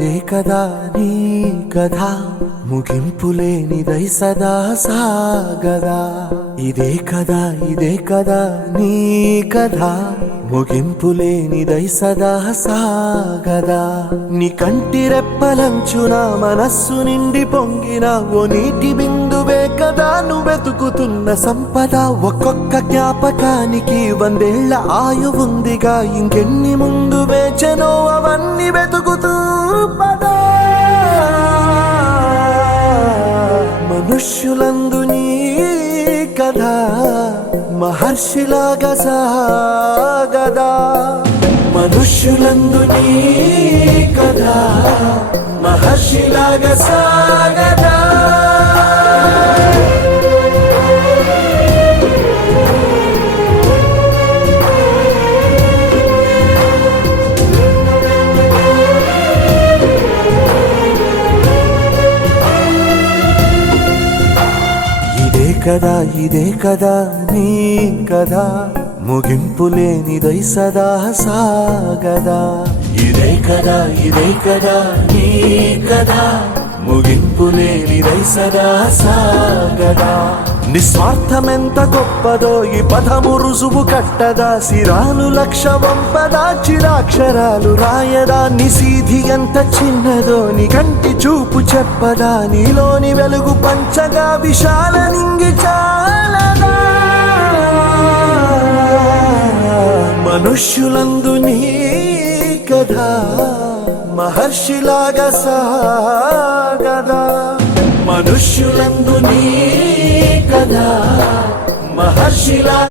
ఇదే కదా నీ కథ ముగింపులేనిదై సదా సాగదా ఇదే కదా నీ కథ ముగింపులేనిదై సదా సాగదా నీ కంటి రెప్పలంచున మనస్సు నిండి పొంగిన ఓ నీటి బిందువే కదా నువ్వెతుకుతున్న సంపద ఒక్కొక్క జ్ఞాపకానికి 100 ఏళ్ల ఆయువుందిగా ఇంకెన్ని ముందు వేచనో అవన్నీ వెతుకుతూ పదా మనుష్యులందు నీ కథ మహర్షిలాగా సాగదా మనుష్యులందు నీ కథ మహర్షిలాగా సాగదా ఇదే కదా నీ కథ ముగింపులేనిదై సదా సాగదా ఇదే కదా నీ కథ ముగింపులేనిదై సదా సాగదా నిస్వార్థమెంత గొప్పదో ఈ పదము రుజువు కట్టదా సిరాలు లక్ష వంపదా చిరాక్షరాలు రాయదా నిసీధి ఎంత చిన్నదో నీ కంటి చూపు చెప్పదా నీలోని వెలుగు పంచగా విశాల నింగి చాలదా మనుష్యులందు నీ కథ మహర్షిలాగా సాగదా మనుష్యులందు నీ కథ మహర్షిలా